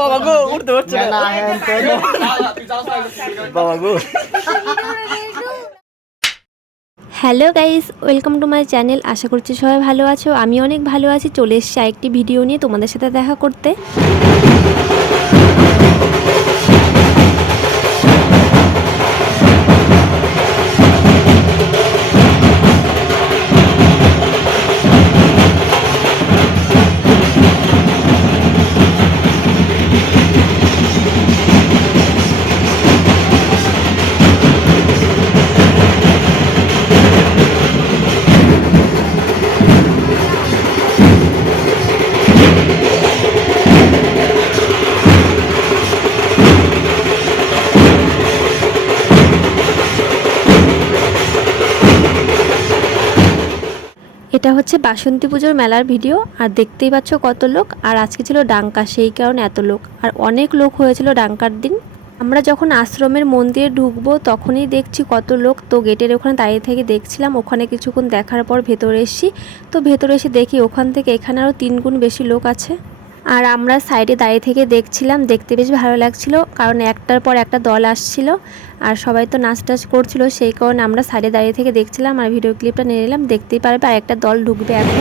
বাবা গো উঠতে পারছে না বাবা গো। Hello guys, welcome to my channel. আশা করছি সবাই ভালো আছো। আমি অনেক ভালো আছি। চলে এসেছি আরেকটি ভিডিও নিয়ে তোমাদের সাথে দেখা করতে। এটা হচ্ছে বাসন্তী পুজোর মেলার ভিডিও। আর দেখতেই পাচ্ছ কত লোক। আর আজকে ছিল ডাঙ্কা, সেই কারণে এত লোক। আর অনেক লোক হয়েছিল ডাঙ্কার দিন। আমরা যখন আশ্রমের মন্দিরে ঢুকবো তখনই দেখছি কত লোক। তো গেটের ওখানে দাঁড়িয়ে থেকে দেখছিলাম। ওখানে কিছুক্ষণ দেখার পর ভেতরে এসেছি। তো ভেতরে এসে দেখি ওখান থেকে এখানে আরও 3 গুণ বেশি লোক আছে। আর আমরা সাইডে দাঁড়িয়ে থেকে দেখছিলাম। দেখতে বেশ ভালো লাগছিল, কারণ একটার পর একটা দল আসছিল আর সবাই তো নাচ টাচ করছিল। সেই কারণে আমরা সাইডে দাঁড়িয়ে থেকে দেখছিলাম আর ভিডিও ক্লিপটা নিয়ে নিলাম। দেখতেই পারবে আর একটা দল ঢুকবে এখন।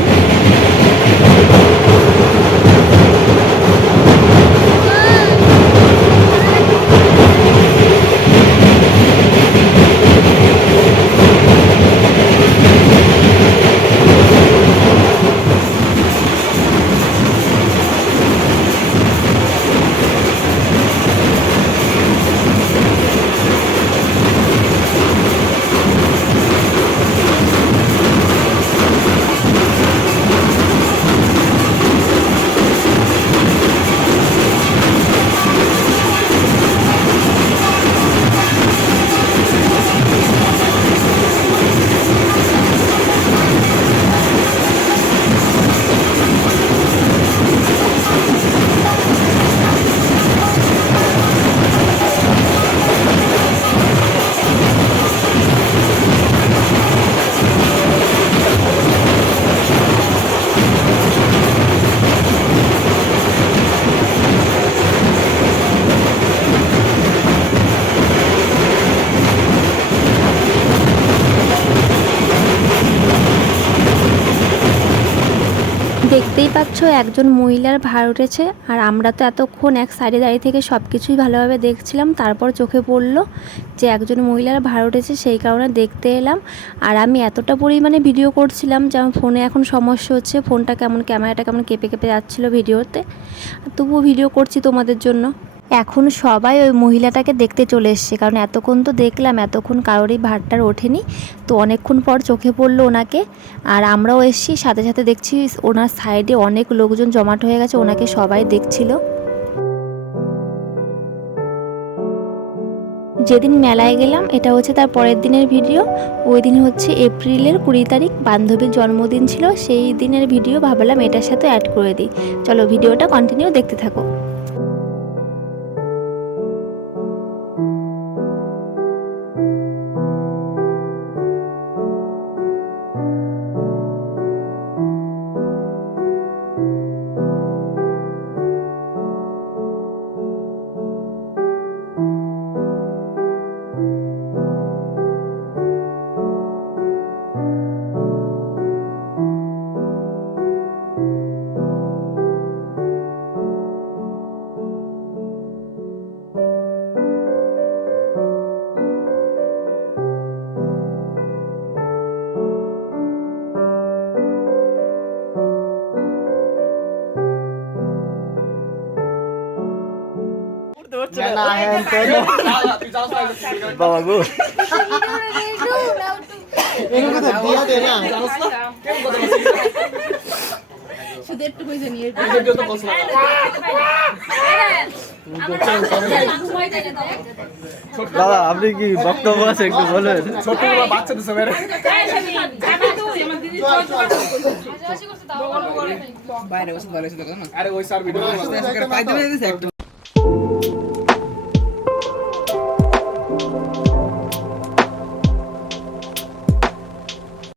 দেখতেই পাচ্ছ একজন মহিলার ভার উঠেছে। আর আমরা তো এতক্ষণ এক সাইডে দাঁড়িয়ে থেকে সব কিছুই ভালোভাবে দেখছিলাম। তারপর চোখে পড়লো যে একজন মহিলার ভার উঠেছে, সেই কারণে দেখতে এলাম। আর আমি এতটা পরিমাণে ভিডিও করছিলাম যে আমার ফোনে এখন সমস্যা হচ্ছে। ফোনটা কেমন, ক্যামেরাটা কেমন কেঁপে কেঁপে যাচ্ছিলো ভিডিওতে। তবুও ভিডিও করছি তোমাদের জন্য। এখন সবাই ওই মহিলাটাকে দেখতে চলে এসছে, কারণ এতক্ষণ তো দেখলাম এতক্ষণ কারোরই ভারটার ওঠেনি। তো অনেকক্ষণ পর চোখে পড়লো ওনাকে। আর আমরাও এসছি, সাথে সাথে দেখছি ওনার সাইডে অনেক লোকজন জমাট হয়ে গেছে, ওনাকে সবাই দেখছিল। যেদিন মেলায় গেলাম এটা হচ্ছে তার পরের দিনের ভিডিও। ওই দিন হচ্ছে এপ্রিলের 20 তারিখ, বান্ধবীর জন্মদিন ছিল। সেই দিনের ভিডিও ভাবলাম এটার সাথে অ্যাড করে দিই। চলো ভিডিওটা কন্টিনিউ দেখতে থাকো। উঠতে পারছে না বাবা গো। দাদা আপনি কি বক্তব্য আছে একটু বলেন। ছোটগুলো বাচ্চা দিছে বেরে বাইরে বসে ভালো ছিল না। আরে ওই স্যার ভিডিও